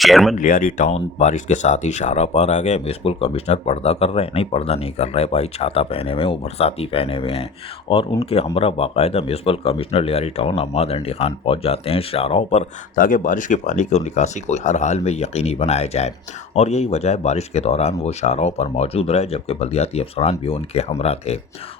Chairman Lyari town بارش کے ساتھ ہی شاہراہ پار آ گئے۔ میونسپل کمشنر پردہ کر رہے ہیں؟ نہیں، پردہ نہیں کر رہے بھائی، چھاتا پہنے ہوئے ہیں، وہ برساتی پہنے ہوئے ہیں، اور ان کے ہمراہ باقاعدہ میونسپل کمشنر لیاری ٹاؤن عماد انڈی خان پہنچ جاتے ہیں شاہراہوں پر، تاکہ بارش کے پانی کی نکاسی کو ہر حال میں یقینی بنایا جائے۔ اور یہی وجہ ہے بارش کے دوران وہ شاہراہوں پر موجود رہے، جبکہ بلدیاتی افسران بھی ان کے ہمراہ تھے۔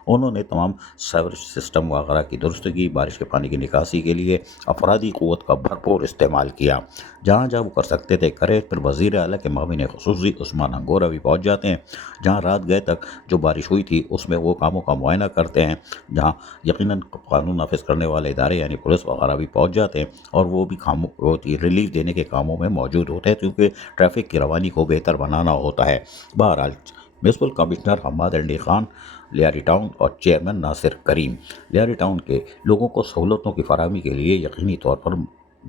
انہوں نے تمام سیوریج سسٹم وغیرہ کی درستگی، بارش کے پانی کی نکاسی کے لیے افرادی قوت کا بھرپور استعمال کیا۔ جہاں جہاں وہ کر سکتے تھے کرے۔ پھر وزیر اعلیٰ کے معاون خصوصی عثمان انگورہ بھی پہنچ جاتے ہیں۔ جہاں رات گئے تک جو بارش ہوئی تھی اس میں وہ کاموں کا معائنہ کرتے ہیں، جہاں یقیناً قانون نافذ کرنے والے ادارے یعنی پولیس وغیرہ بھی پہنچ جاتے ہیں، اور وہ بھی ریلیف دینے کے کاموں میں موجود ہوتے ہیں، کیونکہ ٹریفک کی روانی کو بہتر بنانا ہوتا ہے۔ بہرحال میونسپل کمشنر حماد انڈی خان لیاری ٹاؤن اور چیئرمین ناصر کریم لیاری ٹاؤن کے لوگوں کو سہولتوں کی فراہمی کے لیے یقینی طور پر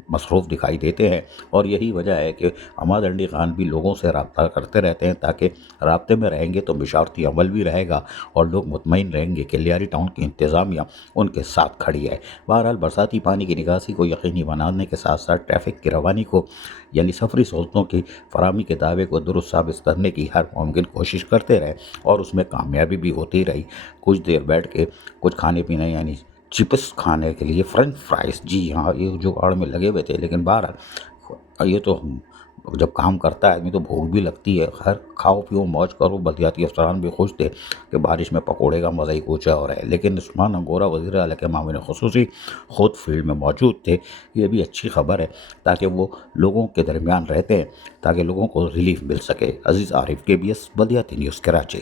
مصروف دکھائی دیتے ہیں، اور یہی وجہ ہے کہ حماد انڈی خان بھی لوگوں سے رابطہ کرتے رہتے ہیں، تاکہ رابطے میں رہیں گے تو مشاورتی عمل بھی رہے گا اور لوگ مطمئن رہیں گے کہ لیاری ٹاؤن کی انتظامیہ ان کے ساتھ کھڑی ہے۔ بہرحال برساتی پانی کی نکاسی کو یقینی بنانے کے ساتھ ساتھ ٹریفک کی روانی کو یعنی سفری سہولتوں کی فراہمی کے دعوے کو درست ثابت کرنے کی ہر ممکن کوشش کرتے رہے، اور اس میں کامیابی بھی ہوتی رہی۔ کچھ دیر بیٹھ کے کچھ کھانے پینے یعنی چپس کھانے کے لیے فرینچ فرائز، جی ہاں، یہ جو آڑ میں لگے ہوئے تھے، لیکن بہرحال یہ تو جب کام کرتا ہے آدمی تو بھوک بھی لگتی ہے۔ خیر، کھاؤ پیو موج کرو۔ بلدیاتی افسران بھی خوش تھے کہ بارش میں پکوڑے کا مزہ ہی کچھ اور ہے، لیکن عثمان انگورہ وزیر اعلیٰ کے معاون خصوصی خود فیلڈ میں موجود تھے۔ یہ بھی اچھی خبر ہے، تاکہ وہ لوگوں کے درمیان رہتے ہیں، تاکہ لوگوں کو ریلیف مل سکے۔ عزیز عارف، KBS بلدیاتی نیوز، کراچی۔